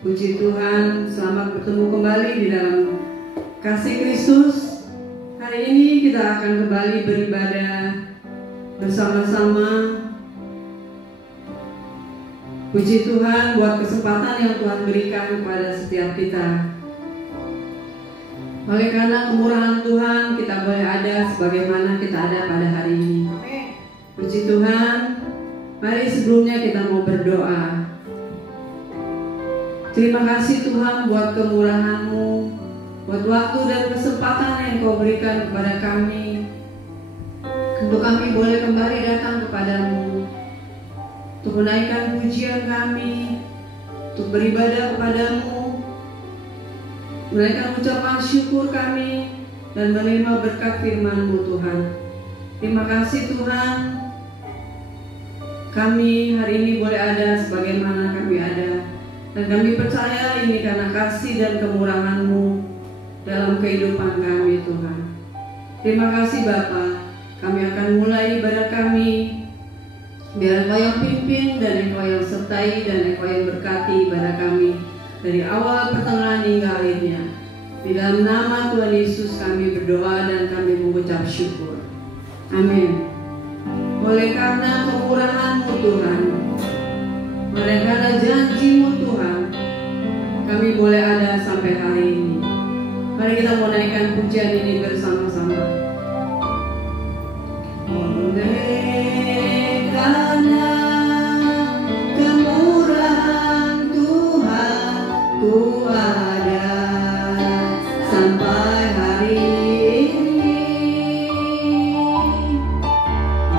Puji Tuhan, selamat bertemu kembali di dalam kasih Kristus. Hari ini kita akan kembali beribadah bersama-sama. Puji Tuhan buat kesempatan yang Tuhan berikan kepada setiap kita. Oleh karena kemurahan Tuhan, kita boleh ada sebagaimana kita ada pada hari ini. Puji Tuhan. Mari sebelumnya kita mau berdoa. Terima kasih Tuhan buat kemurahan-Mu, buat waktu dan kesempatan yang Kau berikan kepada kami, untuk kami boleh kembali datang kepadamu, untuk menaikkan pujian kami, untuk beribadah kepadamu, menaikkan ucapan syukur kami, dan menerima berkat firman-Mu Tuhan. Terima kasih Tuhan. Kami hari ini boleh ada sebagaimana kami ada, dan kami percaya ini karena kasih dan kemurahan-Mu dalam kehidupan kami Tuhan. Terima kasih Bapa. Kami akan mulai ibadah kami. Biar Engkau yang pimpin dan Engkau yang sertai dan Engkau yang berkati ibadah kami dari awal, pertengahan hingga akhirnya. Di dalam nama Tuhan Yesus kami berdoa dan kami mengucap syukur. Amin. Oleh karena kemurahan-Mu Tuhan, oleh karena janji-Mu Tuhan, kami boleh ada sampai hari ini. Mari kita mau naikkan pujian ini bersama-sama. Oleh karena kemurahan Tuhan, ku ada sampai hari ini.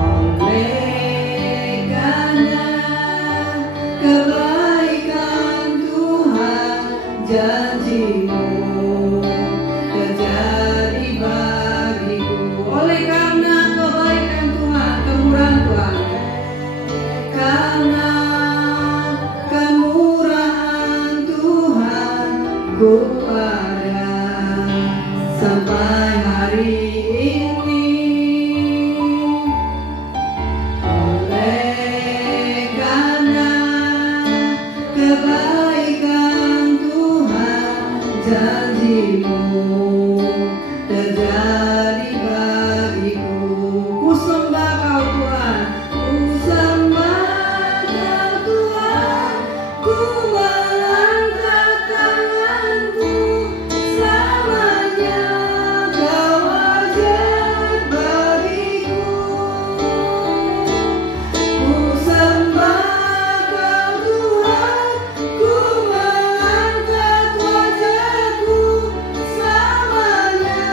Oleh karena kebaikan Tuhan, janji-Mu terjadi bagiku. Oleh karena kebaikan Tuhan, kemurahan Tuhan, karena kemurahan Tuhan, ku ada sampai hari ini. Oleh karena kebaikan Tuhan, janji-Mu terjadi bagiku. Ku sembah Kau Tuhan, ku sembah Kau Tuhan, ku mengangkat tanganku, selamanya Kau ajaib bagiku. Ku sembah Kau Tuhan, ku mengangkat wajahku, selamanya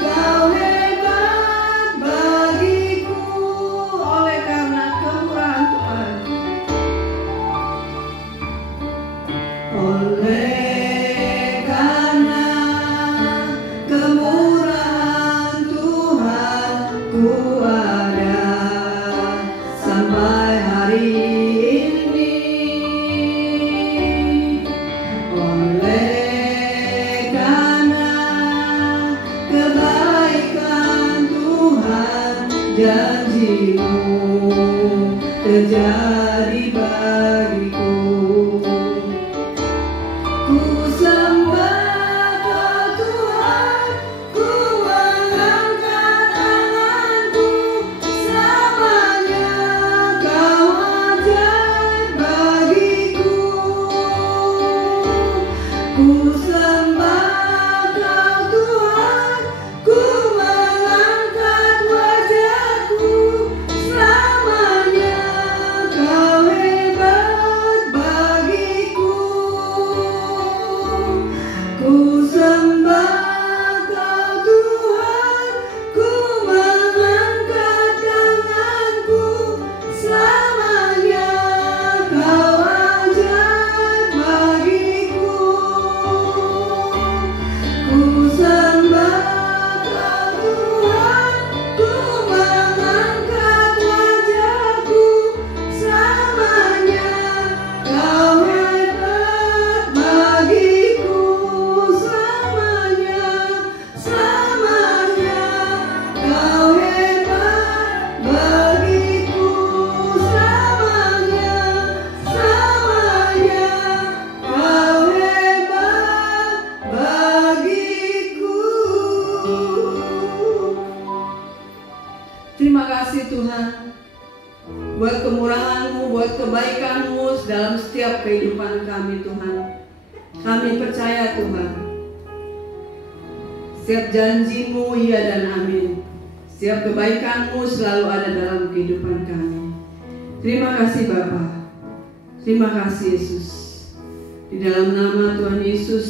Kau hebat bagiku. Oleh karena kemurahan Tuhan, oleh karena kemurahan Tuhan, ku ada sampai hari ini. Oleh karena kebaikan Tuhan, janji-Mu terjadi bagiku. kehidupan kami Tuhan. Kami percaya Tuhan, setiap janji-Mu iya dan amin. Setiap kebaikan-Mu selalu ada dalam kehidupan kami. Terima kasih Bapa. Terima kasih Yesus. Di dalam nama Tuhan Yesus,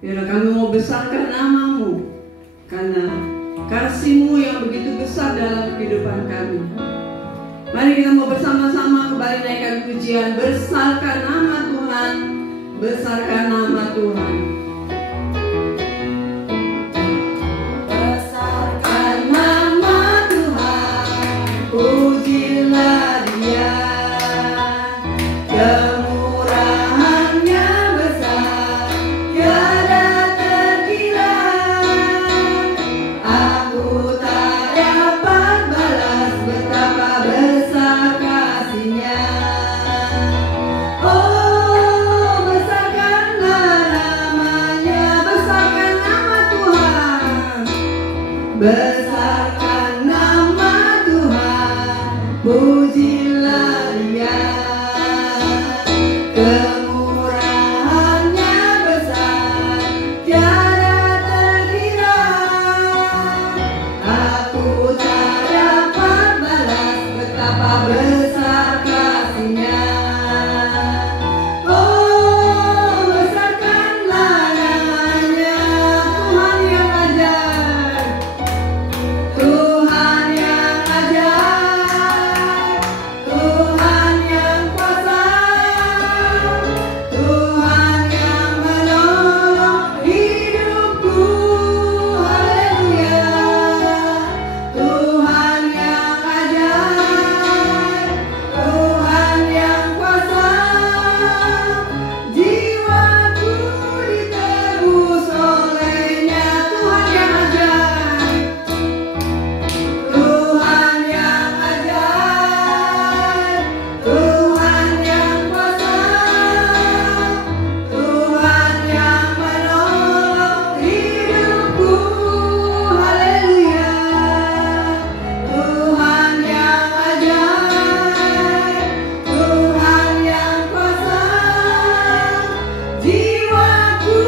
biar kami mau besarkan nama-Mu, karena kasih-Mu yang begitu besar dalam kehidupan kami. Mari kita mau bersama-sama kembali naikkan pujian. Besarkan nama Tuhan, besarkan nama Tuhan. Besarkan nama Tuhan, pujilah Dia. Kemurahannya besar, tiada terkira. Aku tak dapat balas betapa besar kasih-Nya. Oh, besarkanlah namanya, besarkan nama Tuhan. Besarkan nama Tuhan, pujilah Dia. Kemurahannya besar, tiada terkira. Aku tak dapat balas betapa besar kasih-Nya. Oh, besarkanlah namanya, Tuhan yang ajaib, Tuhan yang ajaib, Tuhan yang kuasa, Tuhan yang menolong hidupku. Haleluya. Tuhan yang ajaib, Tuhan yang kuasa, jiwaku ditebus oleh-Nya. Tuhan yang ajaib, Tuhan yang ajaib, Tuhan yang kuasa, Tuhan yang menolong hidupku. Haleluya. Tuhan yang ajaib, Tuhan yang kuasa, jiwaku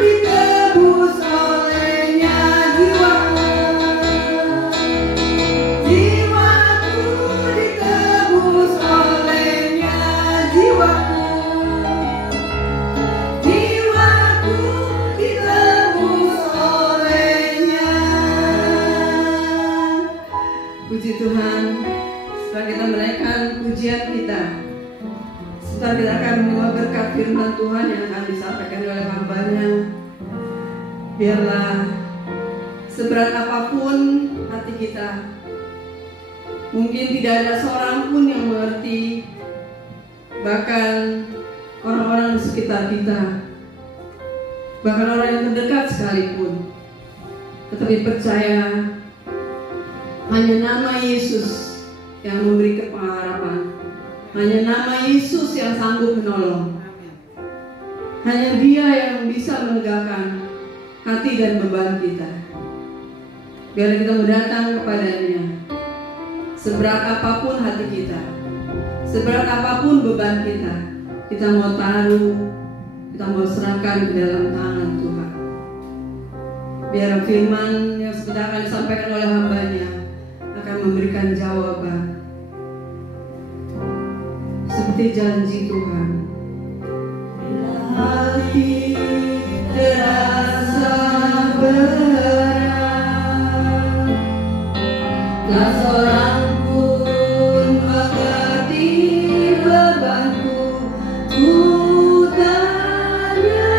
ditebus oleh-Nya. Jiwaku ditebus oleh-Nya. Jiwaku ditebus oleh-Nya. Puji Tuhan. Setelah kita menaikkan pujian kita, setelah kita akan menerima berkat firman Tuhan yang akan disampaikan oleh hamba-Nya, biarlah seberat apapun hati kita, mungkin tidak ada seorang pun yang mengerti, bahkan orang-orang di sekitar kita, bahkan orang yang terdekat sekalipun, tetapi percaya hanya nama Yesus yang memberi pengharapan, hanya nama Yesus yang sanggup menolong, hanya Dia yang bisa menegakkan hati dan beban kita. Biar kita mendatang kepada-Nya, seberat apapun hati kita, seberat apapun beban kita mau taruh, kita mau serahkan ke dalam tangan Tuhan. Biar firman yang sebentar akan disampaikan oleh hamba-Nya akan memberikan jawaban seperti janji Tuhan. Hati terasa berat, tak seorang pun mengerti bebanku. Ku tanya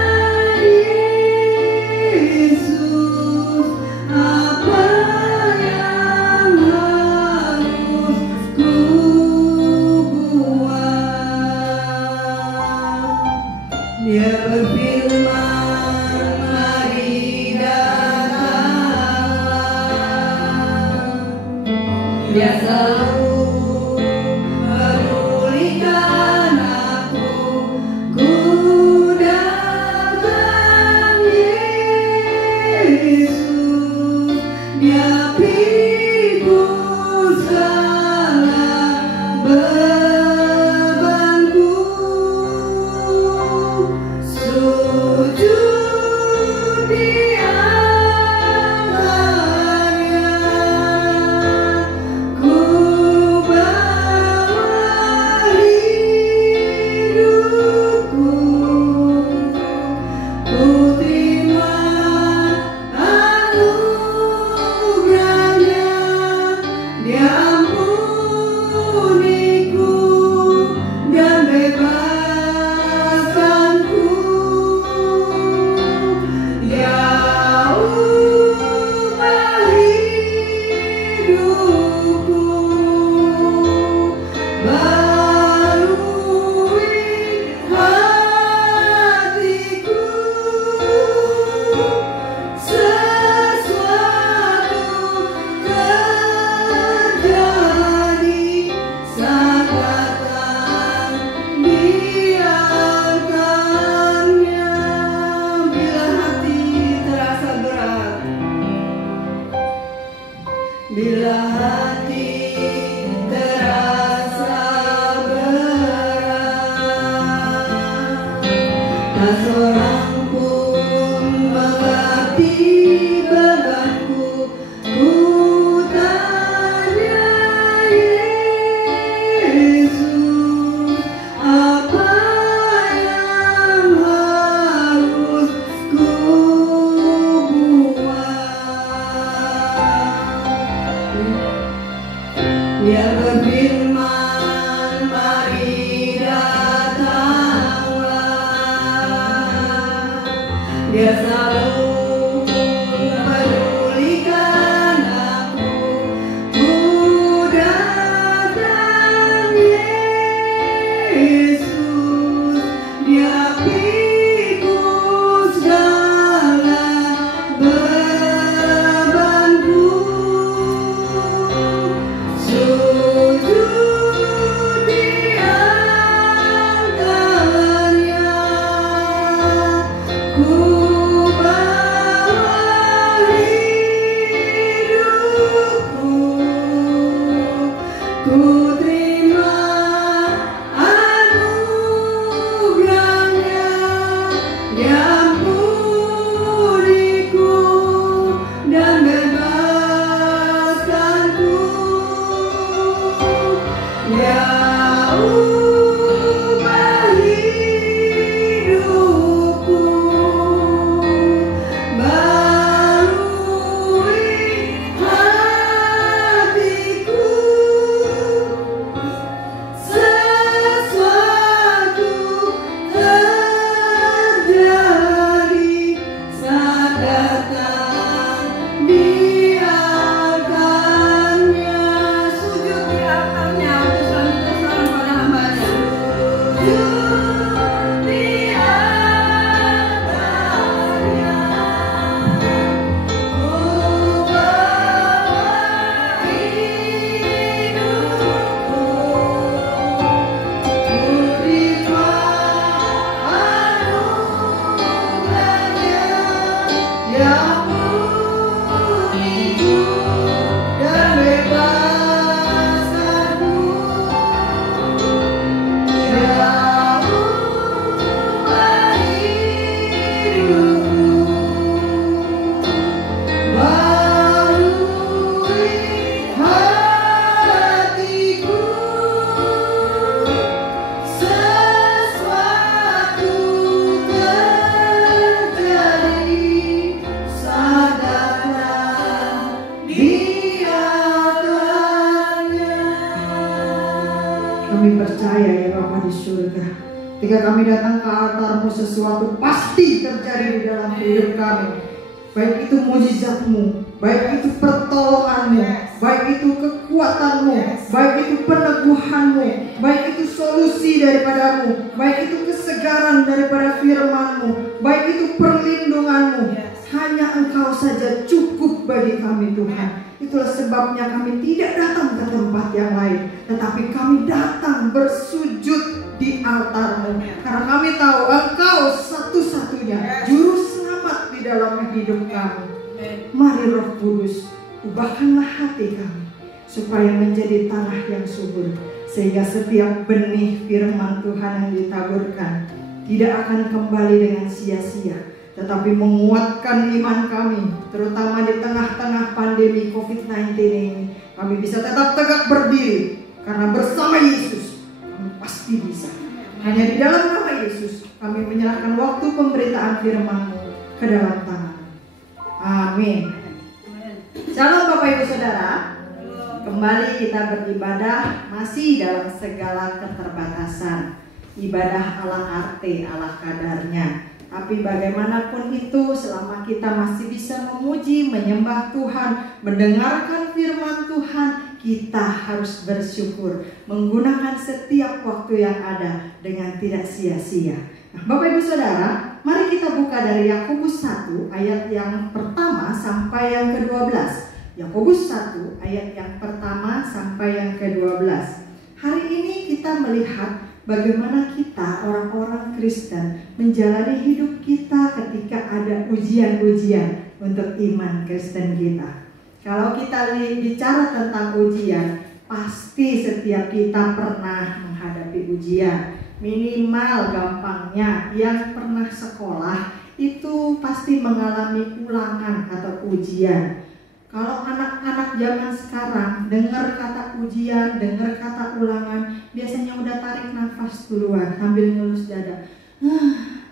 Yesus, apa yang harus ku buat? Dia berfirman, mari datang. Dia selalu pedulikan aku. Ku datang Yesus, Dia pikul segala bebanku. tak seorang pun mengerti bebanku. Ku tanya Yesus, apa yang harus ku buat? Dia berfirman, mari datanglah. Dia selalu pedulikan aku. Ku datang Yesus, Dia pikul segala bebanku. Sujud di altarnya, ku bawa hidupku. Ku terima anugerahnya, Dia ampuniku dan bebaskanku. Dia ubah hidupku, barui hatiku. Sesuatu terjadi saat datang di altarnya. Sujud di altarnya, bersama pada hambanya. Sujud di altarnya, ku bawa hidupku. Ku terima anugerahnya, Dia ampuniku dan bebaskanku. Dia ubah hidupku, barui hatiku. Sesuatu terjadi saat datang di altarnya. Kami percaya ya Bapa di surga, ketika kami datang ke altar-Mu, sesuatu pasti terjadi di dalam hidup kami. Baik itu mujizat-Mu, baik itu pertolongan-Mu, baik itu kekuatan-Mu, baik itu peneguhan-Mu, baik itu solusi daripada-Mu, baik itu kesegaran daripada firman-Mu, baik itu perlindungan-Mu. Hanya Engkau saja cukup bagi kami Tuhan. Itulah sebabnya kami tidak datang ke tempat yang lain, tetapi kami datang bersujud di altar-Mu, karena kami tahu Engkau satu-satunya juru selamat di dalam hidup kami. Mari Roh Kudus, ubahkanlah hati kami supaya menjadi tanah yang subur, sehingga setiap benih firman Tuhan yang ditaburkan tidak akan kembali dengan sia-sia, tetapi menguatkan iman kami, terutama di tengah-tengah pandemi COVID-19 ini. Kami bisa tetap tegak berdiri, karena bersama Yesus kami pasti bisa. Hanya di dalam nama Yesus kami menyerahkan waktu pemberitaan firman-Mu ke dalam tangan. Amin. Shalom Bapak Ibu Saudara. Kembali kita beribadah masih dalam segala keterbatasan. Ibadah ala arte, ala kadarnya. Tapi bagaimanapun itu, selama kita masih bisa memuji, menyembah Tuhan, mendengarkan firman Tuhan, kita harus bersyukur, menggunakan setiap waktu yang ada dengan tidak sia-sia. Nah, Bapak Ibu Saudara, mari kita buka dari Yakobus 1 ayat yang pertama sampai yang ke-12. Yakobus 1 ayat yang pertama sampai yang ke-12. Hari ini kita melihat bagaimana kita orang-orang Kristen menjalani hidup kita ketika ada ujian-ujian untuk iman Kristen kita. Kalau kita bicara tentang ujian, pasti setiap kita pernah menghadapi ujian. Minimal gampangnya yang pernah sekolah itu pasti mengalami ulangan atau ujian. Kalau anak-anak zaman sekarang dengar kata ujian, dengar kata ulangan, biasanya udah tarik nafas duluan sambil ngelus dada.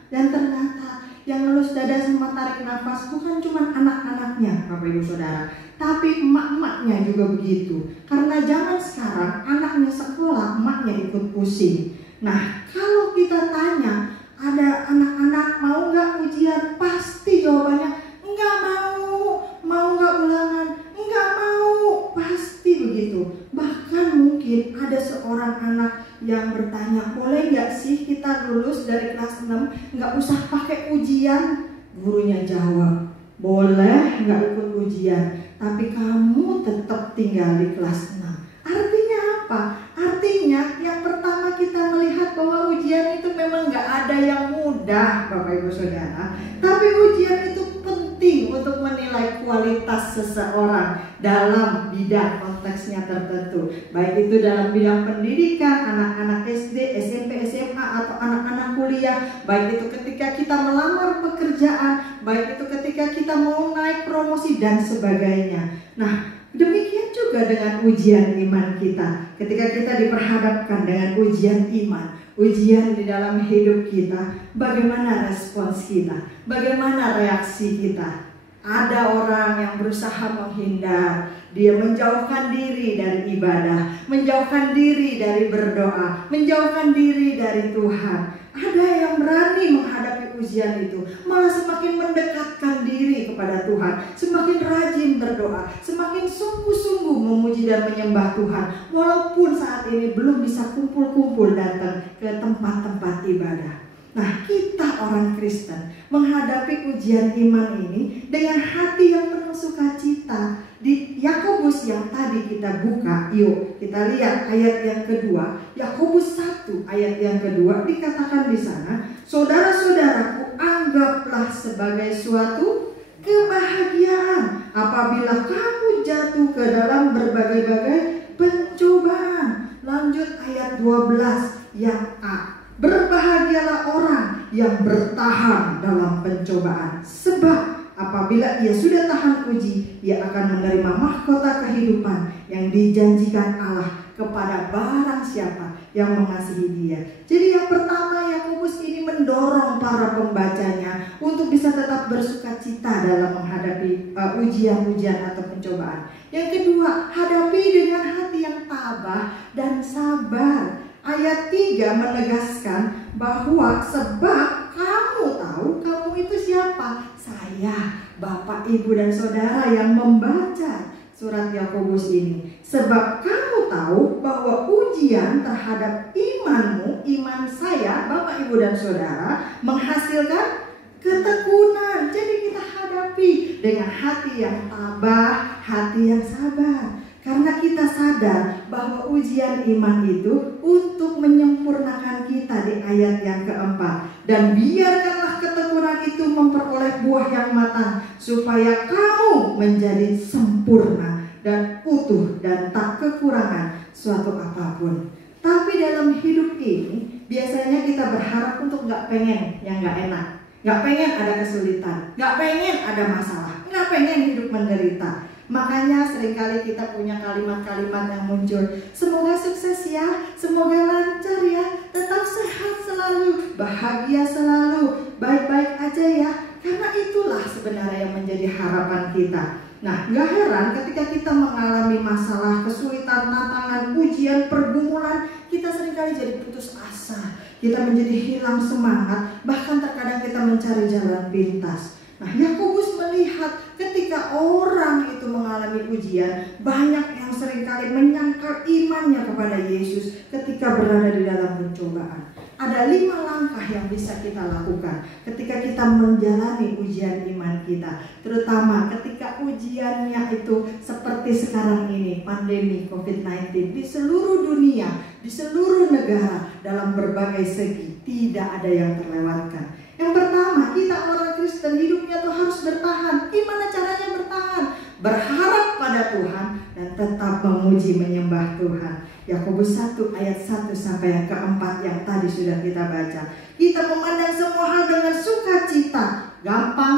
Dan ternyata yang ngelus dada sama tarik nafas bukan cuma anak-anaknya, Bapak Ibu Saudara, tapi emak-emaknya juga begitu. Karena zaman sekarang anaknya sekolah, emaknya ikut pusing. Nah, kalau kita tanya, ada anak-anak mau nggak ujian? Pasti jawabannya nggak mau. Mau nggak ulangan? Nggak mau. Pasti begitu. Bahkan mungkin ada seorang anak yang bertanya, boleh nggak sih kita lulus dari kelas 6 nggak usah pakai ujian? Gurunya jawab, boleh nggak ikut ujian, tapi kamu tetap tinggal di kelas 6. Artinya apa? Artinya yang pertama kita melihat bahwa ujian itu memang nggak ada yang mudah, Bapak Ibu Saudara. Tapi ujian itu penting untuk menilai kualitas seseorang dalam bidang konteksnya tertentu. Baik itu dalam bidang pendidikan, anak-anak SD, SMP, SMA, atau anak-anak kuliah. Baik itu ketika kita melamar pekerjaan, baik itu ketika kita mau naik promosi dan sebagainya. Nah, demikian juga dengan ujian iman kita. Ketika kita diperhadapkan dengan ujian iman, ujian di dalam hidup kita, bagaimana respons kita? Bagaimana reaksi kita? Ada orang yang berusaha menghindar, dia menjauhkan diri dari ibadah, menjauhkan diri dari berdoa, menjauhkan diri dari Tuhan. Ada yang berani menghadapi ujian itu, malah semakin mendekatkan diri kepada Tuhan, semakin rajin berdoa, semakin sungguh-sungguh memuji dan menyembah Tuhan, walaupun saat ini belum bisa kumpul-kumpul datang ke tempat-tempat ibadah. Nah, kita orang Kristen menghadapi ujian iman ini dengan hati yang penuh sukacita. Di Yakobus yang tadi kita buka, yuk kita lihat ayat yang kedua. Yakobus 1 ayat yang kedua dikatakan di sana, saudara-saudaraku, anggaplah sebagai suatu kebahagiaan apabila kamu jatuh ke dalam berbagai-bagai pencobaan. Lanjut ayat 12 yang A. Berbahagialah orang yang bertahan dalam pencobaan, sebab apabila ia sudah tahan uji, ia akan menerima mahkota kehidupan yang dijanjikan Allah kepada barang siapa yang mengasihi dia. Jadi yang pertama, Yakobus ini mendorong para pembacanya untuk bisa tetap bersukacita dalam menghadapi ujian-ujian atau pencobaan. Yang kedua, hadapi dengan hati yang tabah dan sabar. Ayat 3 menegaskan bahwa sebab kamu tahu kamu itu siapa. Saya, Bapak, Ibu, dan Saudara yang membaca surat Yakobus ini. Sebab kamu tahu bahwa ujian terhadap imanmu, iman saya, Bapak, Ibu, dan Saudara, menghasilkan ketekunan. Jadi kita hadapi dengan hati yang tabah, hati yang sabar. Karena kita sadar bahwa ujian iman itu untuk menyempurnakan kita di ayat yang keempat. Dan biarkanlah ketekunan itu memperoleh buah yang matang, supaya kamu menjadi sempurna dan utuh dan tak kekurangan suatu apapun. Tapi dalam hidup ini biasanya kita berharap untuk gak pengen yang gak enak, gak pengen ada kesulitan, gak pengen ada masalah, gak pengen hidup menderita. Makanya seringkali kita punya kalimat-kalimat yang muncul, semoga sukses ya, semoga lancar ya, tetap sehat selalu, bahagia selalu, baik-baik aja ya. Karena itulah sebenarnya yang menjadi harapan kita. Nah, gak heran ketika kita mengalami masalah, kesulitan, tantangan, ujian, pergumulan, kita seringkali jadi putus asa, kita menjadi hilang semangat, bahkan terkadang kita mencari jalan pintas. Nah, Yakobus melihat ketika orang itu mengalami ujian, banyak yang seringkali menyangkal imannya kepada Yesus ketika berada di dalam pencobaan. Ada 5 langkah yang bisa kita lakukan ketika kita menjalani ujian iman kita, terutama ketika ujiannya itu seperti sekarang ini, pandemi COVID-19 di seluruh dunia, di seluruh negara, dalam berbagai segi, tidak ada yang terlewatkan. Yang pertama, kita orang Kristen hidupnya tuh harus bertahan. Gimana caranya bertahan? Berharap pada Tuhan dan tetap memuji menyembah Tuhan. Yakobus 1 ayat 1 sampai yang keempat yang tadi sudah kita baca. Kita memandang semua hal dengan sukacita. Gampang?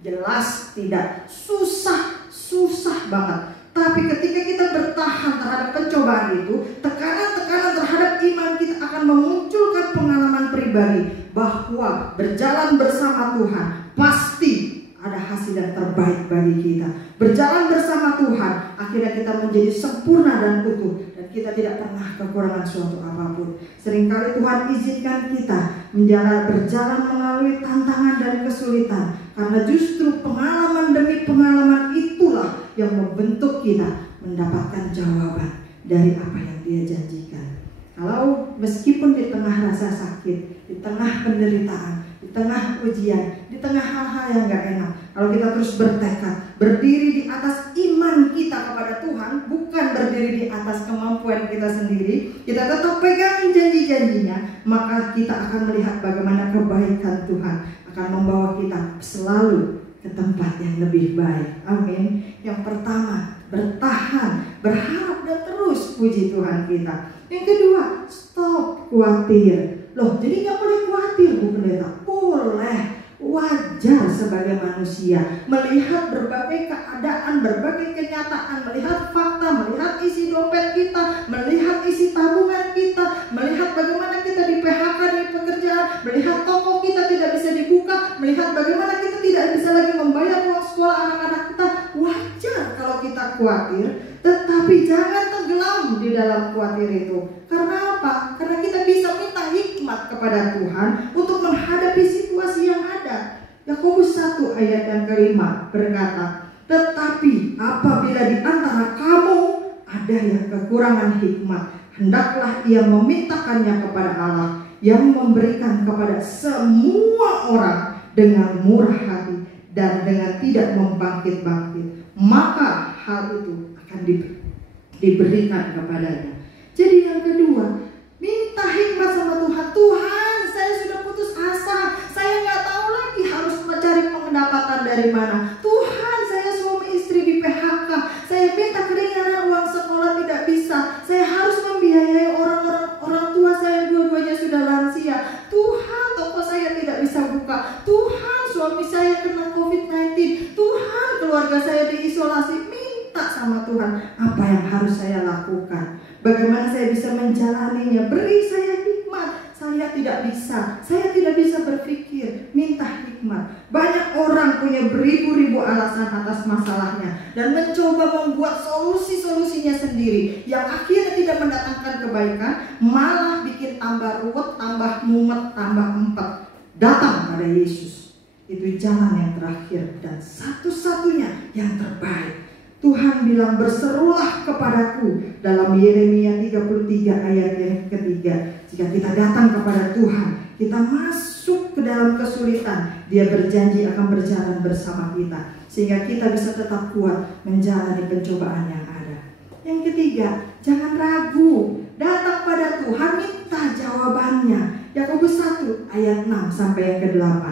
Jelas tidak. Susah banget. Tapi ketika kita bertahan terhadap pencobaan itu, tekanan-tekanan terhadap iman kita akan memunculkan pengalaman pribadi bahwa berjalan bersama Tuhan pasti ada hasil yang terbaik bagi kita. Berjalan bersama Tuhan, akhirnya kita menjadi sempurna dan utuh, dan kita tidak pernah kekurangan suatu apapun. Seringkali Tuhan izinkan kita berjalan melalui tantangan dan kesulitan, karena justru pengalaman demi pengalaman itulah yang membentuk kita mendapatkan jawaban dari apa yang Dia janjikan. Kalau meskipun di tengah rasa sakit, di tengah penderitaan, di tengah ujian, di tengah hal-hal yang gak enak, kalau kita terus bertekad, berdiri di atas iman kita kepada Tuhan, bukan berdiri di atas kemampuan kita sendiri, kita tetap pegang janji-janjinya, maka kita akan melihat bagaimana kebaikan Tuhan akan membawa kita selalu ke tempat yang lebih baik. Amin. Yang pertama, bertahan, berharap dan terus puji Tuhan kita. Yang kedua, stop khawatir. Loh, jadi gak boleh khawatir, Bu Pendeta? Boleh. Wajar sebagai manusia melihat berbagai keadaan, berbagai kenyataan, melihat fakta, melihat isi dompet kita, melihat isi tabungan kita, melihat bagaimana kita di PHK dari pekerjaan, melihat toko kita tidak bisa dibuka, melihat bagaimana kita tidak bisa lagi membayar uang sekolah anak-anak kita. Wajar kalau kita khawatir, tetapi jangan tenggelam di dalam khawatir itu. Karena apa? Karena kita bisa minta hikmat kepada Tuhan untuk menghadapi situasi yang ada. Yakobus 1 ayat yang kelima berkata, tetapi apabila di antara kamu ada yang kekurangan hikmat, hendaklah ia memintakannya kepada Allah yang memberikan kepada semua orang dengan murah hati dan dengan tidak membangkit-bangkit, maka hal itu akan diberikan kepadanya. Jadi yang kedua, minta hikmat sama Tuhan. Tuhan, saya sudah putus asa, saya nggak tahu lagi harus mencari pendapatan dari mana. Tuhan, saya suami istri di PHK, saya minta keringanan uang sekolah tidak bisa, saya harus membiayai orang tua saya dua-duanya sudah lansia. Tuhan, toko saya tidak bisa buka. Tuhan, suami saya kena COVID-19. Tuhan, keluarga saya diisolasi. Minta sama Tuhan, apa yang harus saya lakukan? Bagaimana saya bisa menjalaninya? Beri saya hikmat. Saya tidak bisa berpikir. Minta hikmat. Banyak orang punya beribu-ribu alasan atas masalahnya dan mencoba membuat solusi-solusinya sendiri yang akhirnya tidak mendatangkan kebaikan, malah bikin tambah ruwet, tambah mumet, tambah empet. Datang pada Yesus. Itu jalan yang terakhir dan satu-satunya yang terbaik. Tuhan bilang, berserulah kepadaku dalam Yeremia 33 ayat yang ketiga. Jika kita datang kepada Tuhan, kita masuk ke dalam kesulitan, Dia berjanji akan berjalan bersama kita, sehingga kita bisa tetap kuat menjalani pencobaan yang ada. Yang ketiga, jangan ragu, datang pada Tuhan, minta jawabannya. Yakobus 1 ayat 6 sampai yang ke-8.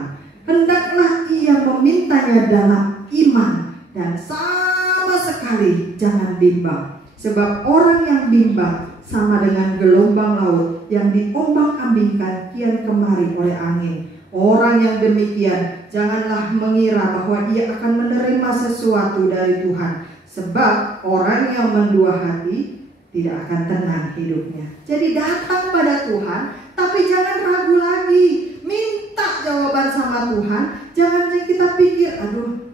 Hendaklah ia memintanya dalam iman dan sama sekali jangan bimbang, sebab orang yang bimbang sama dengan gelombang laut yang diombang-ambingkan kian kemari oleh angin. Orang yang demikian janganlah mengira bahwa ia akan menerima sesuatu dari Tuhan, sebab orang yang mendua hati tidak akan tenang hidupnya. Jadi datang pada Tuhan, tapi jangan ragu lagi, minta jawaban sama Tuhan. Jangan kita pikir, aduh,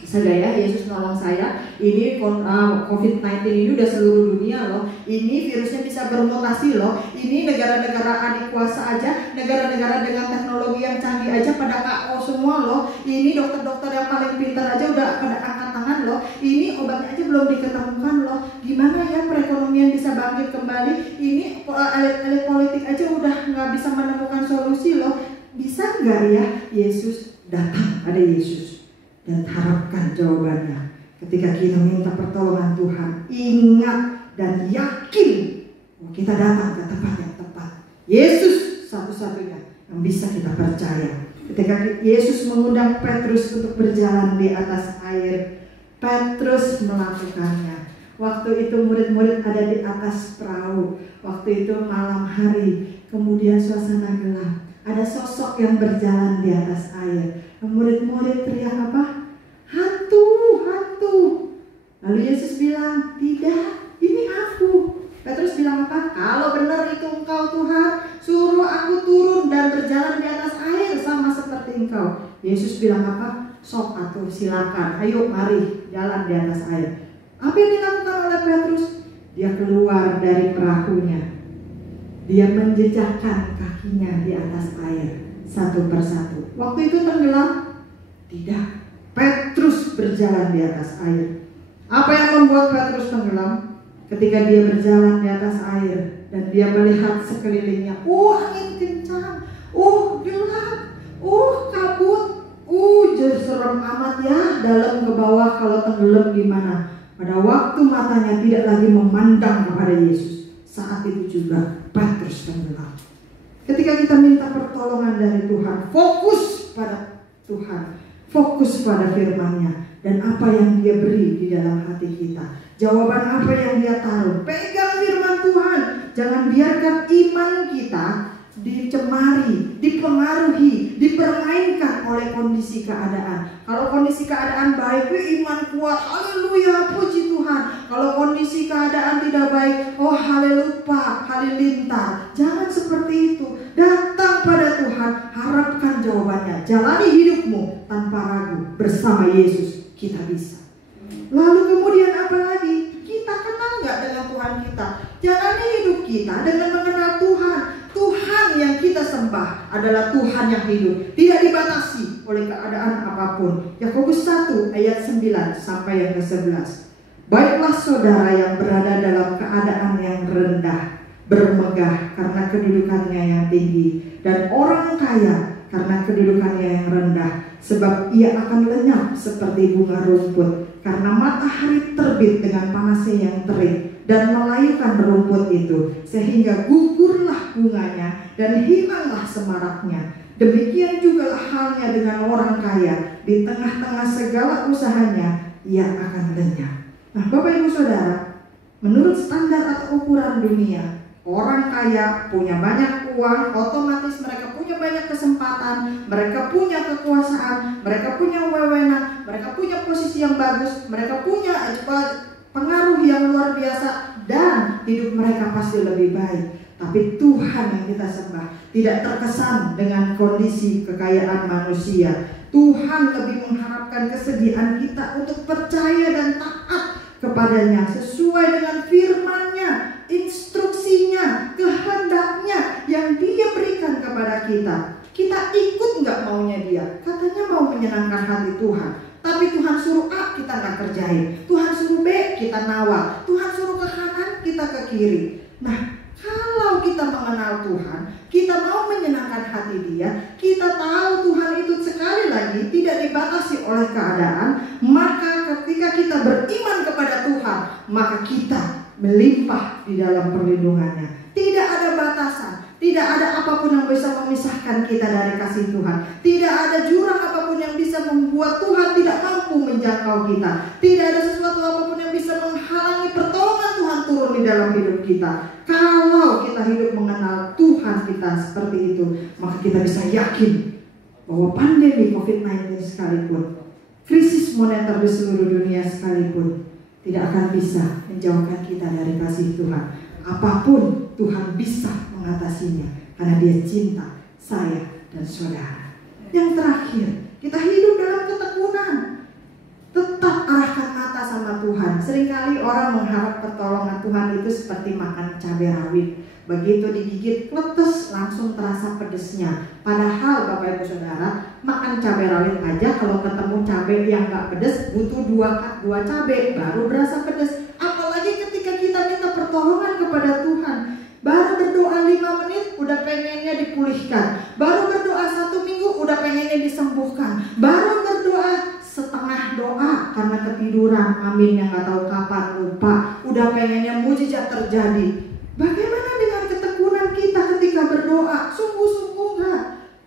saya Yesus nolong saya, ini COVID-19 ini udah seluruh dunia loh, ini virusnya bisa bermutasi loh, ini negara-negara adik kuasa aja, negara-negara dengan teknologi yang canggih aja pada KO semua loh, ini dokter-dokter yang paling pintar aja udah pada angkat tangan loh, ini obatnya aja belum diketemukan loh, gimana ya perekonomian bisa bangkit kembali, ini elit politik aja udah nggak bisa menemukan solusi loh. Bisa nggak ya Yesus? Datang pada Yesus dan harapkan jawabannya. Ketika kita minta pertolongan Tuhan, ingat dan yakin bahwa kita datang ke tempat yang tepat. Yesus satu-satunya yang bisa kita percaya. Ketika Yesus mengundang Petrus untuk berjalan di atas air, Petrus melakukannya. Waktu itu murid-murid ada di atas perahu. Waktu itu malam hari, kemudian suasana gelap. Ada sosok yang berjalan di atas air. Murid-murid teriak apa? Hantu, hantu. Lalu Yesus bilang, tidak, ini aku. Petrus bilang apa? Kalau benar itu engkau Tuhan, suruh aku turun dan berjalan di atas air sama seperti engkau. Yesus bilang apa? Sok atuh, silakan, ayo mari jalan di atas air. Apa yang dilakukan oleh Petrus? Dia keluar dari perahunya. Dia menjejakkan kakinya di atas air satu persatu. Waktu itu tenggelam? Tidak. Petrus berjalan di atas air. Apa yang membuat Petrus tenggelam? Ketika dia berjalan di atas air dan dia melihat sekelilingnya, angin kencang, gelap, kabut, serem amat ya, dalam ke bawah kalau tenggelam gimana. Pada waktu matanya tidak lagi memandang kepada Yesus, saat itu juga Petrus tenggelam. Ketika kita minta pertolongan dari Tuhan, fokus pada Tuhan, fokus pada firman-Nya dan apa yang Dia beri di dalam hati kita. Jawaban apa yang Dia taruh, pegang firman Tuhan. Jangan biarkan iman kita dicemari, dipengaruhi, dipermainkan oleh kondisi keadaan. Kalau kondisi keadaan baik, iman kuat, haleluya, puji Tuhan. Kalau kondisi keadaan tidak baik, haleluya, halilintar. Jangan seperti itu. Datang pada Tuhan, harapkan jawabannya. Jalani hidupmu tanpa ragu. Bersama Yesus kita bisa. Lalu kemudian apa lagi? Kita kenal nggak dengan Tuhan kita? Jalani hidup kita dengan mengenal Tuhan. Tuhan yang kita sembah adalah Tuhan yang hidup, tidak dibatasi oleh keadaan apapun. Yakobus 1 ayat 9 sampai yang ke-11. Baiklah saudara yang berada dalam keadaan yang rendah, bermegah karena kedudukannya yang tinggi, dan orang kaya karena kedudukannya yang rendah, sebab ia akan lenyap seperti bunga rumput, karena matahari terbit dengan panasnya yang terik dan melayukan rumput itu, sehingga gugurlah bunganya dan hilanglah semaraknya. Demikian juga halnya dengan orang kaya, di tengah-tengah segala usahanya ia akan lenyap. Nah, Bapak Ibu Saudara, menurut standar atau ukuran dunia, orang kaya punya banyak uang, otomatis mereka punya banyak kesempatan, mereka punya kekuasaan, mereka punya wewenang, mereka punya posisi yang bagus, mereka punya pengaruh yang luar biasa, dan hidup mereka pasti lebih baik. Tapi Tuhan yang kita sembah tidak terkesan dengan kondisi kekayaan manusia. Tuhan lebih mengharapkan kesediaan kita untuk percaya dan taat kepadanya sesuai dengan firman-Nya, instruksinya, kehendaknya yang Dia berikan kepada kita. Kita ikut nggak maunya Dia? Katanya mau menyenangkan hati Tuhan, tapi Tuhan suruh A, kita nggak kerjain. Tuhan suruh B, kita nawar. Tuhan suruh ke kanan, kita ke kiri. Nah, kalau kita mengenal Tuhan, kita mau menyenangkan hati Dia, kita tahu Tuhan itu sekali lagi tidak dibatasi oleh keadaan, maka ketika kita beriman kepada Tuhan, maka kita melimpah di dalam perlindungannya. Tidak ada batasan, tidak ada apapun yang bisa memisahkan kita dari kasih Tuhan. Tidak ada jurang apapun yang bisa membuat Tuhan tidak mampu menjangkau kita. Tidak ada sesuatu apapun yang bisa menghalangi pertolongan Tuhan turun di dalam hidup kita. Kalau kita hidup mengenal Tuhan kita seperti itu, maka kita bisa yakin bahwa pandemi COVID-19 sekalipun, krisis moneter di seluruh dunia sekalipun, tidak akan bisa menjauhkan kita dari kasih Tuhan. Apapun Tuhan bisa mengatasinya, karena Dia cinta saya dan saudara. Yang terakhir, kita hidup dalam ketekunan. Tetap arahkan mata sama Tuhan. Seringkali orang mengharap pertolongan Tuhan itu seperti makan cabai rawit. Begitu digigit, kletes, langsung terasa pedesnya. Padahal Bapak Ibu Saudara, makan cabai rawit aja kalau ketemu cabai yang gak pedes, butuh dua cabai baru berasa pedes. Apalagi ketika kita minta pertolongan kepada Tuhan. Baru berdoa 5 menit udah pengennya dipulihkan. Baru berdoa 1 minggu udah pengennya disembuhkan. Baru berdoa setengah doa karena ketiduran, amin yang gak tahu kapan, lupa, udah pengennya mujizat terjadi. Bagaimana dengan ketekunan kita ketika berdoa? Sungguh-sungguh gak?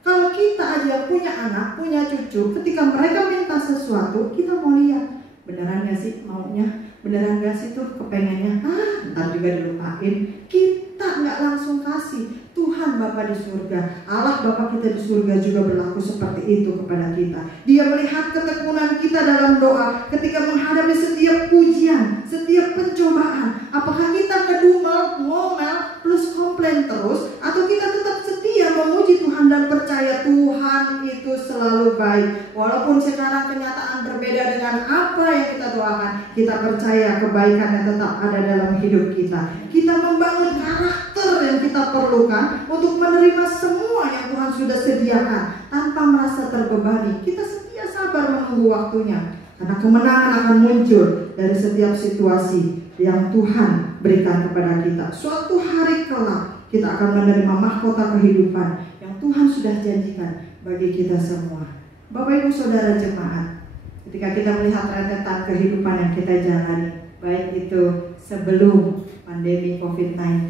Kalau kita aja punya anak, punya cucu, ketika mereka minta sesuatu, kita mau lihat beneran gak sih maunya? Beneran gak sih tuh kepengennya, ntar juga dilupain. Kita nggak langsung kasih. Tuhan Bapa di surga, Allah Bapa kita di surga juga berlaku seperti itu kepada kita. Dia melihat ketekunan kita dalam doa ketika menghadapi setiap ujian, setiap pencobaan. Apakah kita ngedumel, ngomel, plus komplain terus, atau kita tetap setia memuji Tuhan dan percaya Tuhan itu selalu baik. Walaupun sekarang kenyataan berbeda dengan apa yang kita doakan, kita percaya kebaikannya tetap ada dalam hidup kita. Kita membangun karakter yang kita perlukan untuk menerima semua yang Tuhan sudah sediakan tanpa merasa terbebani. Kita setia sabar menunggu waktunya, karena kemenangan akan muncul dari setiap situasi yang Tuhan berikan kepada kita. Suatu hari kelak kita akan menerima mahkota kehidupan yang Tuhan sudah janjikan bagi kita semua. Bapak Ibu Saudara jemaat, ketika kita melihat rentetan kehidupan yang kita jalani, baik itu sebelum pandemi COVID-19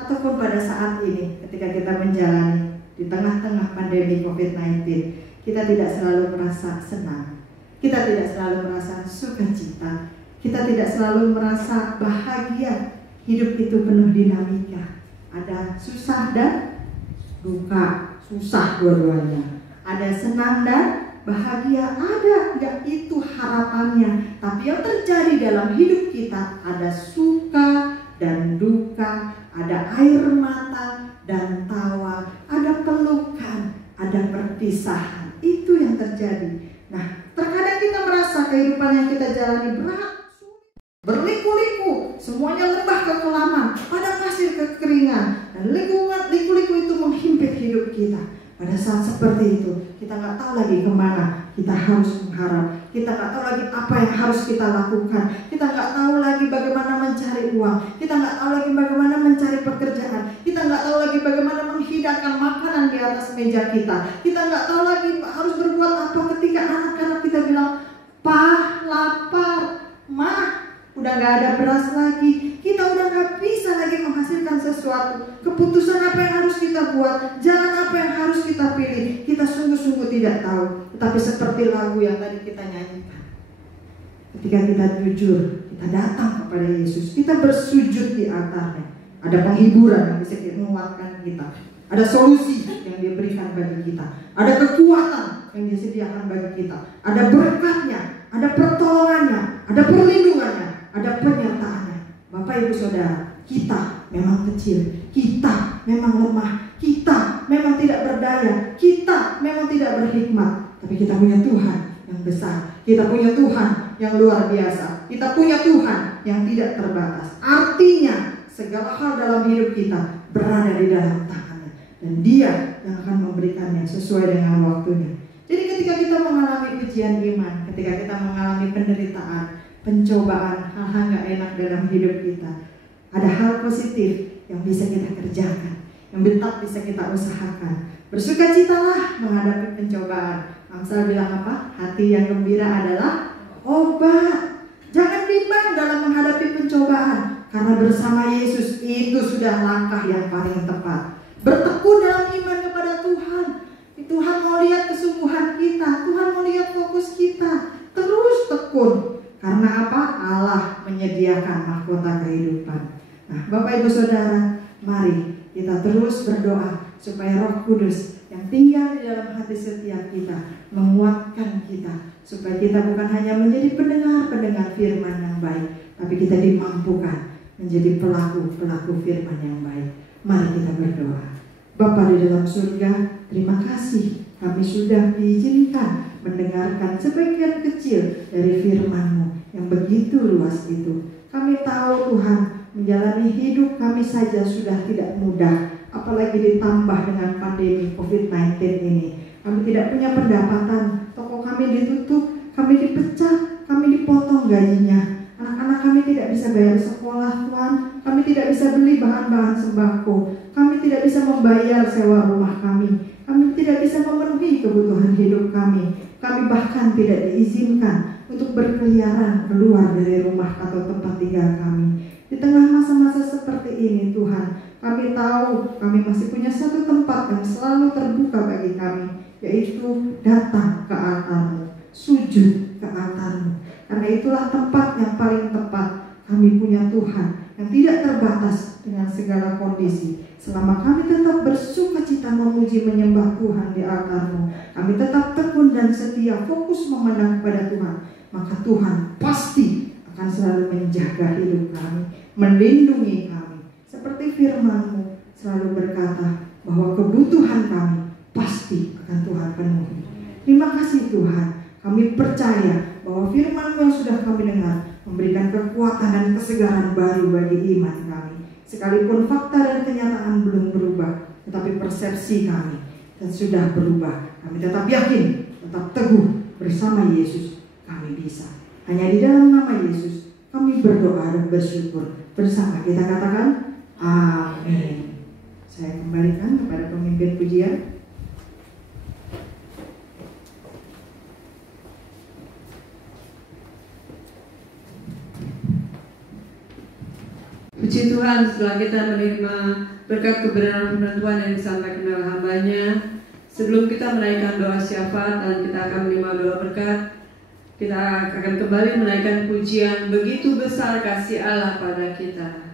ataupun pada saat ini ketika kita menjalani di tengah-tengah pandemi COVID-19, kita tidak selalu merasa senang, kita tidak selalu merasa sukacita, kita tidak selalu merasa bahagia. Hidup itu penuh dinamika, ada susah dan duka, susah dua-duanya, ada senang dan bahagia, ada. Enggak itu harapannya, tapi yang terjadi dalam hidup kita ada suka dan duka, ada air mata dan tawa, ada pelukan, ada perpisahan. Itu yang terjadi. Nah, terkadang kita merasa kehidupan yang kita jalani berat, berliku-liku, semuanya lembah kekelaman, padang pasir kekeringan, dan liku-liku itu menghimpit hidup kita. Pada saat seperti itu, kita nggak tahu lagi kemana kita harus mengharap. Kita nggak tahu lagi apa yang harus kita lakukan. Kita nggak tahu lagi bagaimana mencari uang. Kita nggak tahu lagi bagaimana mencari pekerjaan. Kita nggak tahu lagi bagaimana menghidangkan makanan di atas meja kita. Kita nggak tahu lagi harus berbuat apa ketika anak-anak kita bilang, "Pa, lapar, Ma, udah nggak ada beras lagi." Kita udah nggak bisa lagi menghasilkan sesuatu. Keputusan apa yang harus kita buat, jalan apa yang harus kita pilih, kita sungguh-sungguh tidak tahu. Tetapi seperti lagu yang tadi kita nyanyikan, ketika kita jujur, kita datang kepada Yesus, kita bersujud di altarnya, ada penghiburan yang bisa menguatkan kita, ada solusi yang Dia berikan bagi kita, ada kekuatan yang disediakan bagi kita, ada berkatnya, ada pertolongannya, ada perlindungannya, ada penyertaannya. Bapak Ibu Saudara, kita memang kecil, kita memang lemah, kita memang tidak berdaya, kita memang tidak berhikmat, tapi kita punya Tuhan yang besar, kita punya Tuhan yang luar biasa, kita punya Tuhan yang tidak terbatas. Artinya segala hal dalam hidup kita berada di dalam tangannya, dan Dia yang akan memberikannya sesuai dengan waktunya. Jadi ketika kita mengalami ujian iman, ketika kita mengalami penderitaan, pencobaan, hal-hal gak enak dalam hidup kita, ada hal positif yang bisa kita kerjakan, yang tetap bisa kita usahakan. Bersukacitalah menghadapi pencobaan. Amsal bilang apa? Hati yang gembira adalah obat. Jangan bimbang dalam menghadapi pencobaan, karena bersama Yesus itu sudah langkah yang paling tepat. Bertekun dalam iman kepada Tuhan. Tuhan mau lihat kesungguhan kita, Tuhan mau lihat fokus kita. Terus tekun. Karena apa? Allah menyediakan mahkota kehidupan. Nah, Bapak Ibu Saudara, mari kita terus berdoa supaya Roh Kudus yang tinggal di dalam hati setiap kita menguatkan kita, supaya kita bukan hanya menjadi pendengar-pendengar firman yang baik, tapi kita dimampukan menjadi pelaku-pelaku firman yang baik. Mari kita berdoa. Bapa di dalam surga, terima kasih kami sudah diizinkan mendengarkan sebagian kecil dari firman-Mu yang begitu luas itu. Kami tahu Tuhan, menjalani hidup kami saja sudah tidak mudah, apalagi ditambah dengan pandemi COVID-19 ini. Kami tidak punya pendapatan, toko kami ditutup, kami dipecat, kami dipotong gajinya. Anak-anak kami tidak bisa bayar sekolah, Tuhan. Kami tidak bisa beli bahan-bahan sembako. Kami tidak bisa membayar sewa rumah kami. Kami tidak bisa memenuhi kebutuhan hidup kami. Kami bahkan tidak diizinkan untuk berkeliaran keluar dari rumah atau tempat tinggal kami. Di tengah masa-masa seperti ini, Tuhan, kami tahu kami masih punya satu tempat yang selalu terbuka bagi kami, yaitu datang ke altar-Mu, sujud ke altar-Mu. Karena itulah tempat yang paling tepat. Kami punya Tuhan yang tidak terbatas dengan segala kondisi. Selama kami tetap bersukacita memuji menyembah Tuhan di altar-Mu, kami tetap tekun dan setia fokus memandang kepada Tuhan, maka Tuhan pasti akan selalu menjaga hidup kami, melindungi kami. Seperti firman-Mu selalu berkata bahwa kebutuhan kami pasti akan Tuhan penuhi. Terima kasih Tuhan, kami percaya bahwa firman-Mu yang sudah kami dengar memberikan kekuatan dan kesegaran baru bagi iman kami. Sekalipun fakta dan kenyataan belum berubah, tetapi persepsi kami sudah berubah. Kami tetap yakin, tetap teguh bersama Yesus kami bisa. Hanya di dalam nama Yesus kami berdoa dan bersyukur. Bersama kita katakan amin. Saya kembalikan kepada pemimpin pujian. Puji Tuhan, setelah kita menerima berkat kebenaran firman Tuhan yang disampaikan oleh hamba-Nya, sebelum kita menaikkan doa syafaat dan kita akan menerima doa berkat, kita akan kembali menaikkan pujian begitu besar kasih Allah pada kita.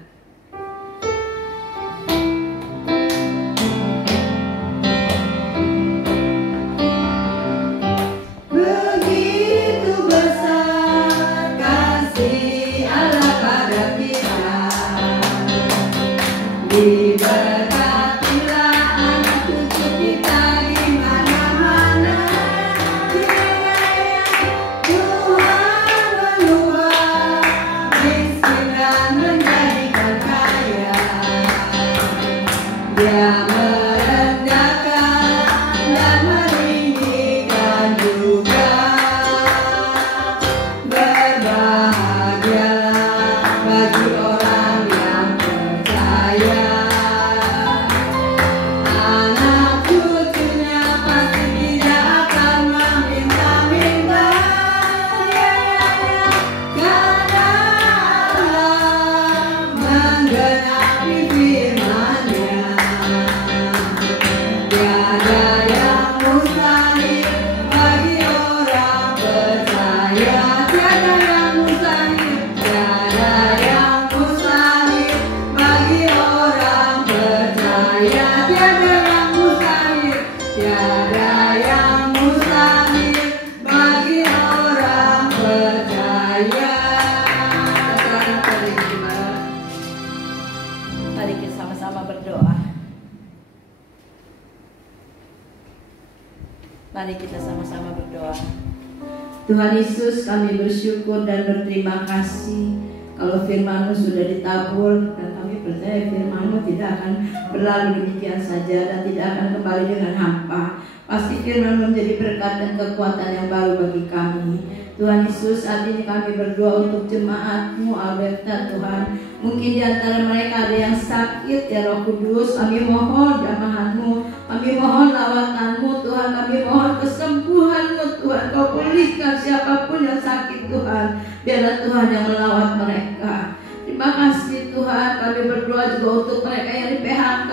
Tuhan Yesus, kami bersyukur dan berterima kasih kalau firman-Mu sudah ditabur, dan kami percaya firman-Mu tidak akan berlalu demikian saja dan tidak akan kembali dengan hampa. Pasti firman-Mu menjadi berkat dan kekuatan yang baru bagi kami. Tuhan Yesus, saat ini kami berdoa untuk jemaat-Mu Alberta Tuhan. Mungkin di antara mereka ada yang sakit, ya Roh Kudus, kami mohon jamahan-Mu, kami mohon lawatan-Mu Tuhan, kami mohon kesembuhan-Mu Tuhan. Kau pulihkan siapapun yang sakit Tuhan, biarlah Tuhan yang melawat mereka. Terima kasih Tuhan, kami berdoa juga untuk mereka yang di PHK.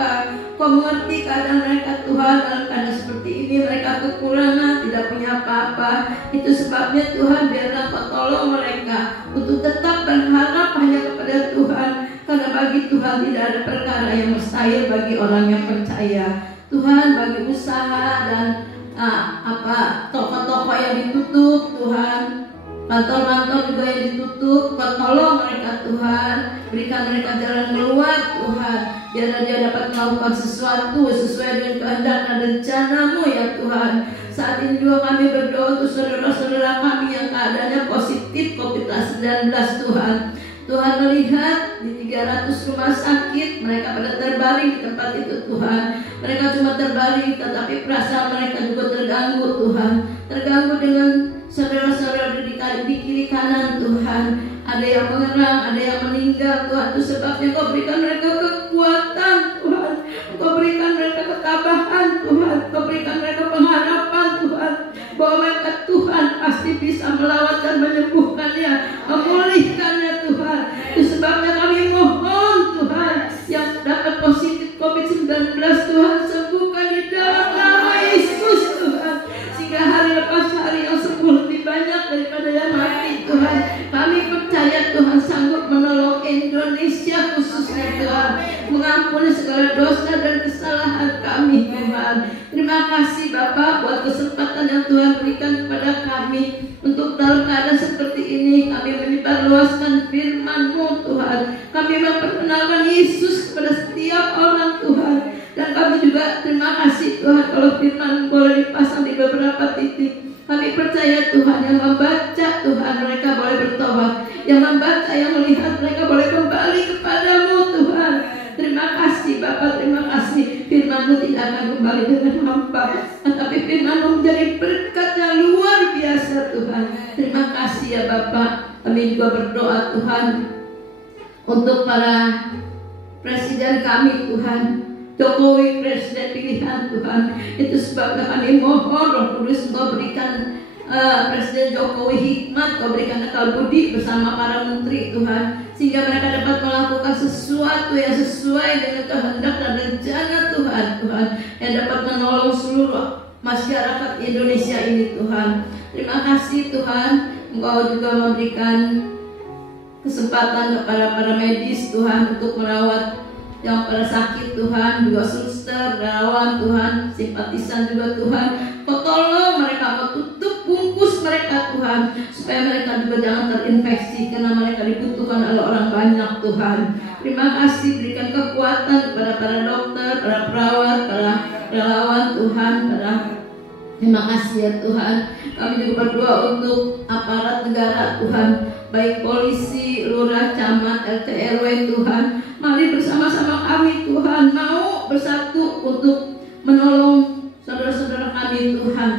Kau mengerti keadaan mereka Tuhan, dalam keadaan seperti ini mereka kekurangan, tidak punya apa-apa. Itu sebabnya Tuhan, biarlah Kau tolong mereka untuk tetap berharap hanya kepada Tuhan, karena bagi Tuhan tidak ada perkara yang mustahil bagi orang yang percaya. Tuhan, bagi usaha dan toko-toko yang ditutup Tuhan, kantor-kantor juga yang ditutup, Kau tolong mereka Tuhan, berikan mereka jalan keluar Tuhan, biar dia dapat melakukan sesuatu sesuai dengan kehendak dan rencana-Mu ya Tuhan. Saat ini juga kami berdoa untuk saudara-saudara kami yang keadaannya positif COVID-19 Tuhan. Tuhan melihat di 300 rumah sakit mereka pada terbaring di tempat itu Tuhan. Mereka cuma terbaring, tetapi perasaan mereka juga terganggu Tuhan. Terganggu dengan saudara-saudara di kiri kanan Tuhan. Ada yang mengerang, ada yang meninggal Tuhan. Itu sebabnya Kau berikan mereka kekuatan Tuhan. Kau berikan mereka ketabahan Tuhan. Kau berikan mereka pengharapan Tuhan, bahwa mereka Tuhan pasti bisa melawat dan menyembuhkannya, memulihkannya Tuhan. Itu sebabnya kami mohon Tuhan, yang dapat positif COVID-19 Tuhan, sembuhkan di dalam nama Yesus Tuhan, sehingga hari lepas hari yang sembuh lebih banyak daripada yang mati Tuhan. Tuhan berikan kepada kami untuk dalam keadaan seperti ini kami menyebarluaskan firman-Mu Tuhan. Kami memperkenalkan Yesus kepada setiap orang Tuhan. Dan kami juga terima kasih Tuhan kalau firman boleh dipasang di beberapa titik. Kami percaya Tuhan yang membaca Tuhan mereka boleh bertobat, yang membaca, yang melihat mereka boleh kembali kepadamu Tuhan. Terima kasih Bapa, terima kasih firman-Mu tidak akan kembali dengan hampa, tetapi firman-Mu menjadi berkat yang luar biasa Tuhan. Terima kasih ya Bapa. Kami juga berdoa Tuhan untuk para presiden kami Tuhan, Jokowi presiden pilihan Tuhan. Itu sebabnya kami mohon Roh Kudus Engkau berikan Presiden Jokowi hikmat, Kau berikan akal budi bersama para menteri Tuhan, sehingga mereka dapat melakukan sesuatu yang sesuai dengan kehendak dan rencana Tuhan, yang dapat menolong seluruh masyarakat Indonesia ini Tuhan. Terima kasih Tuhan, Engkau juga memberikan kesempatan kepada para medis Tuhan untuk merawat yang pada sakit Tuhan, juga suster, relawan Tuhan, simpatisan juga Tuhan. Kau tolong mereka, Kau tutup bungkus mereka Tuhan, supaya mereka juga jangan terinfeksi, karena mereka dibutuhkan oleh orang banyak Tuhan. Terima kasih, berikan kekuatan kepada para dokter, para perawat, para relawan Tuhan, terima kasih ya Tuhan. Kami juga berdoa untuk aparat negara Tuhan, baik polisi, lurah, camat, RT, RW Tuhan. Mari bersama-sama kami Tuhan mau bersatu untuk menolong saudara-saudara kami Tuhan,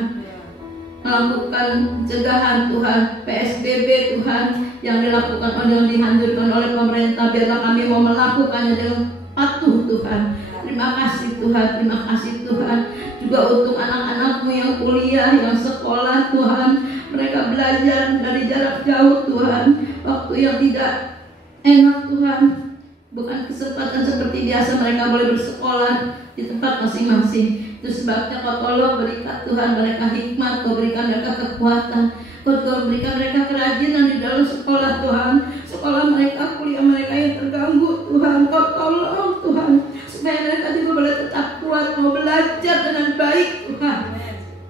melakukan pencegahan Tuhan, PSBB Tuhan yang dilakukan yang dihancurkan oleh pemerintah. Biarlah kami mau melakukannya dengan patuh Tuhan. Terima kasih Tuhan, terima kasih Tuhan. Juga untuk anak-anak-Mu yang kuliah, yang sekolah Tuhan, mereka belajar dari jarak jauh Tuhan, waktu yang tidak enak Tuhan, bukan kesempatan seperti biasa mereka boleh bersekolah di tempat masing-masing. Itu sebabnya Kau tolong berikan Tuhan mereka hikmat, Kau berikan mereka kekuatan, Kau berikan mereka kerajinan di dalam sekolah Tuhan. Sekolah mereka, kuliah mereka yang terganggu Tuhan, Kau tolong Tuhan, supaya mereka juga boleh tetap kuat mau belajar dengan baik Tuhan.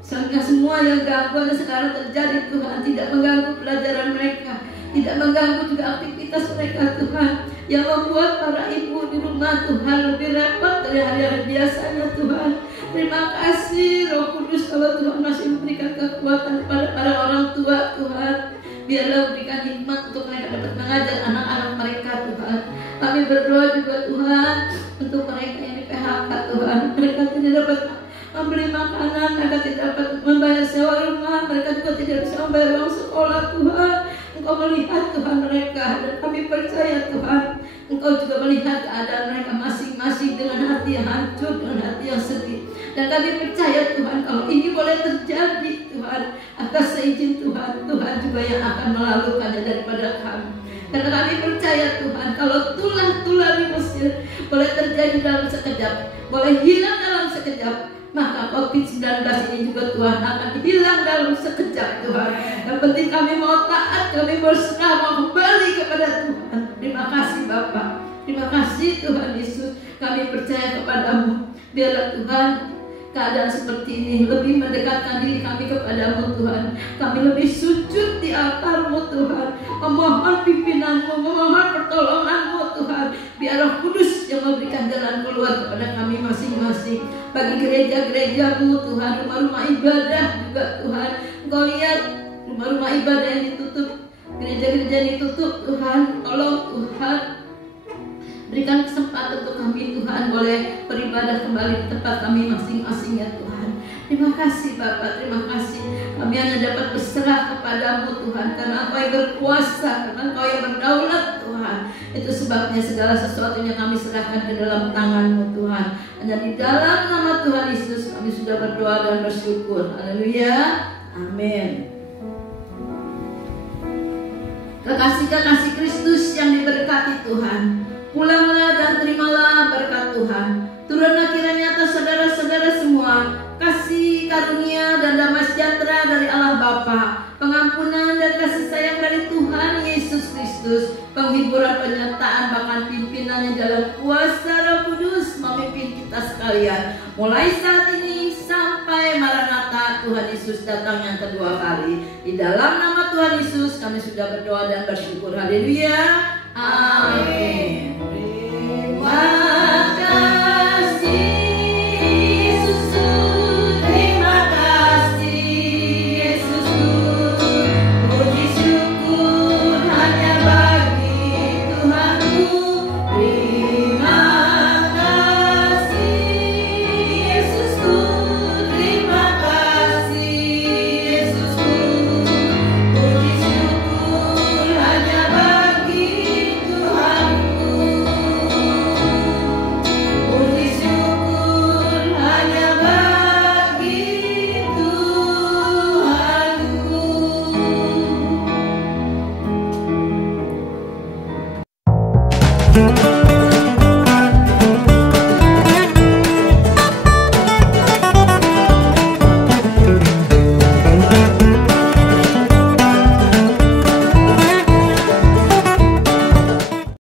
Sehingga semua yang gangguan yang sekarang terjadi Tuhan tidak mengganggu pelajaran mereka, tidak mengganggu juga aktivitas mereka Tuhan, yang membuat para ibu di rumah Tuhan lebih repot dari hari-hari biasanya Tuhan. Terima kasih Roh Kudus kalau Tuhan masih memberikan kekuatan kepada para orang tua Tuhan. Biarlah berikan hikmat untuk mereka dapat mengajar anak-anak mereka Tuhan. Kami berdoa juga Tuhan untuk mereka yang di PHK Tuhan, mereka tidak dapat membeli makanan, mereka tidak dapat membayar sewa rumah, mereka juga tidak bisa membayar uang sekolah Tuhan. Engkau melihat Tuhan mereka, dan kami percaya Tuhan Engkau juga melihat keadaan mereka masing-masing dengan hati yang hancur, dengan hati yang sedih. Dan kami percaya Tuhan kalau ini boleh terjadi Tuhan atas seizin Tuhan, Tuhan juga yang akan melalukannya daripada kami. Karena kami percaya Tuhan kalau tulah-tulah di Mesir boleh terjadi dalam sekejap, boleh hilang dalam sekejap, maka COVID-19 ini juga Tuhan akan hilang dalam sekejap Tuhan. Yang penting kami mau taat, kami berserah, mau kembali kepada Tuhan. Terima kasih Bapa, terima kasih Tuhan Yesus. Kami percaya kepadamu. Biarlah Tuhan keadaan seperti ini lebih mendekatkan diri kami kepadamu Tuhan. Kami lebih sujud di altar-Mu Tuhan, memohon pimpinan-Mu, memohon pertolongan-Mu Tuhan. Biar Roh Kudus yang memberikan jalan keluar kepada kami masing-masing. Bagi gereja-gereja-Mu Tuhan, rumah-rumah ibadah juga Tuhan, Engkau lihat rumah-rumah ibadah yang ditutup, gereja-gereja yang ditutup Tuhan. Tolong Tuhan, berikan kesempatan untuk kami Tuhan boleh beribadah kembali di tempat kami masing-masing ya Tuhan. Terima kasih Bapa, terima kasih. Kami hanya dapat berserah kepadamu Tuhan, karena Engkau yang berkuasa, karena Engkau yang berdaulat Tuhan. Itu sebabnya segala sesuatunya kami serahkan ke dalam tangan-Mu Tuhan. Hanya di dalam nama Tuhan Yesus kami sudah berdoa dan bersyukur. Haleluya, amin. Kekasih-kekasih Kristus yang diberkati Tuhan, pulanglah dan terimalah berkat Tuhan. Turunlah kiranya atas saudara-saudara semua kasih karunia dan damai sejahtera dari Allah Bapa, pengampunan dan kasih sayang dari Tuhan Yesus Kristus, penghiburan, penyertaan, bahkan pimpinannya dalam kuasa Roh Kudus memimpin kita sekalian, mulai saat ini sampai Maranatha saat Tuhan Yesus datang yang kedua kali. Di dalam nama Tuhan Yesus kami sudah berdoa dan bersyukur. Haleluya. Amin. Terima kasih.